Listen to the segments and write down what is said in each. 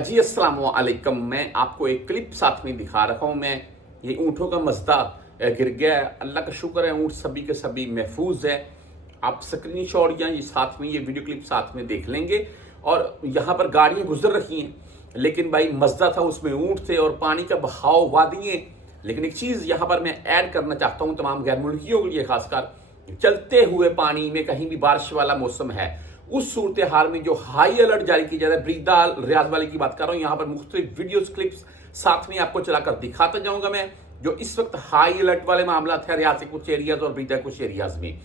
जी अस्सलाम वालेकुम। मैं आपको एक क्लिप साथ में दिखा रहा हूँ। मैं ये ऊँटों का मसदा गिर गया है। अल्लाह का शुक्र है, ऊँट सभी के सभी महफूज है। आप स्क्रीनशॉट या ये साथ में ये वीडियो क्लिप साथ में देख लेंगे। और यहाँ पर गाड़ियाँ गुजर रही हैं, लेकिन भाई मसदा था, उसमें ऊँट थे और पानी का बहाव वादियाँ। लेकिन एक चीज़ यहाँ पर मैं ऐड करना चाहता हूँ तमाम गैर मुल्कियों के लिए, खासकर चलते हुए पानी में कहीं भी बारिश वाला मौसम है, उस सूरत हाल में जो हाई अलर्ट जारी की जा रहा है। ब्रीदा रियाज वाले की बात कर रहा हूँ। यहाँ पर मुख्तलिफ वीडियोस क्लिप्स साथ में आपको चलाकर दिखाता जाऊंगा मैं, जो इस वक्त हाई अलर्ट वाले मामला है रियाज के कुछ एरियाज और ब्रीदा कुछ एरियाज में।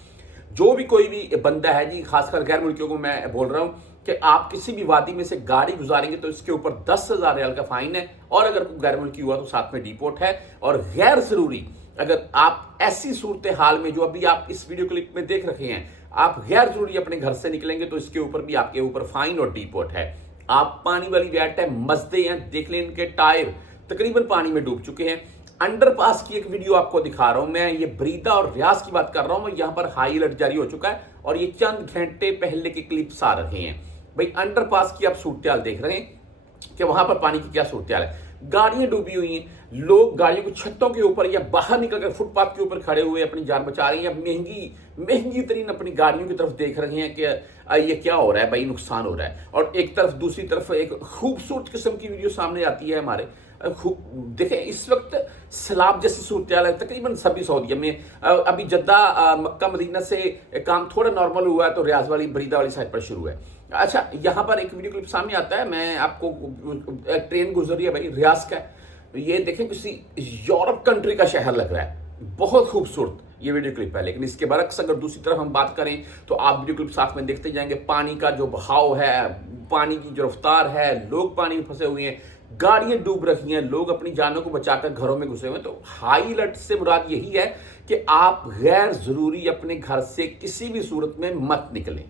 जो भी कोई भी बंदा है जी, खासकर गैर मुल्कियों को मैं बोल रहा हूँ कि आप किसी भी वादी में से गाड़ी गुजारेंगे तो इसके ऊपर 10,000 रियाल का फाइन है, और अगर कोई गैर मुल्की हुआ तो साथ में डिपोर्ट है। और गैर जरूरी अगर आप ऐसी सूरत हाल में जो अभी आप इस वीडियो क्लिप में देख रहे हैं, आप गैर जरूरी अपने घर से निकलेंगे तो इसके ऊपर भी आपके ऊपर फाइन और डिपोर्ट है। आप पानी वाली वैट है, मसदे हैं, देख लें इनके टायर तकरीबन पानी में डूब चुके हैं। अंडरपास की एक वीडियो आपको दिखा रहा हूं मैं, ये ब्रीदा और रियाज की बात कर रहा हूं। यहां पर हाई अलर्ट जारी हो चुका है और ये चंद घंटे पहले के क्लिप्स आ रहे हैं। भाई अंडरपास की आप सूरत देख रहे हैं कि वहां पर पानी की क्या सूरत है। गाड़ियां डूबी हुई हैं, लोग गाड़ियों की छतों के ऊपर या बाहर निकलकर फुटपाथ के ऊपर खड़े हुए अपनी जान बचा रहे हैं। महंगी महंगी तरीन अपनी गाड़ियों की तरफ देख रहे हैं कि ये क्या हो रहा है भाई, नुकसान हो रहा है। और एक तरफ दूसरी तरफ एक खूबसूरत किस्म की वीडियो सामने आती है हमारे। देखें इस वक्त सैलाब जैसी सूरत है तकरीबन सभी सऊदीया में। अभी जद्दा मक्का मदीना से काम थोड़ा नॉर्मल हुआ है तो रियाज वाली ब्रीदा वाली साइड पर शुरू है। अच्छा, यहाँ पर एक वीडियो क्लिप सामने आता है, मैं आपको एक ट्रेन गुजर रही है भाई रियाज का। ये देखें किसी यूरोप कंट्री का शहर लग रहा है, बहुत खूबसूरत ये वीडियो क्लिप है। लेकिन इसके बरक्स अगर दूसरी तरफ हम बात करें तो आप वीडियो क्लिप साथ में देखते जाएंगे। पानी का जो बहाव है, पानी की जो रफ्तार है, लोग पानी में फंसे हुए हैं, गाड़ियां डूब रही हैं, लोग अपनी जानों को बचाकर घरों में घुसे हुए हैं। तो हाई अलर्ट से मुराद यही है कि आप गैर जरूरी अपने घर से किसी भी सूरत में मत निकलें।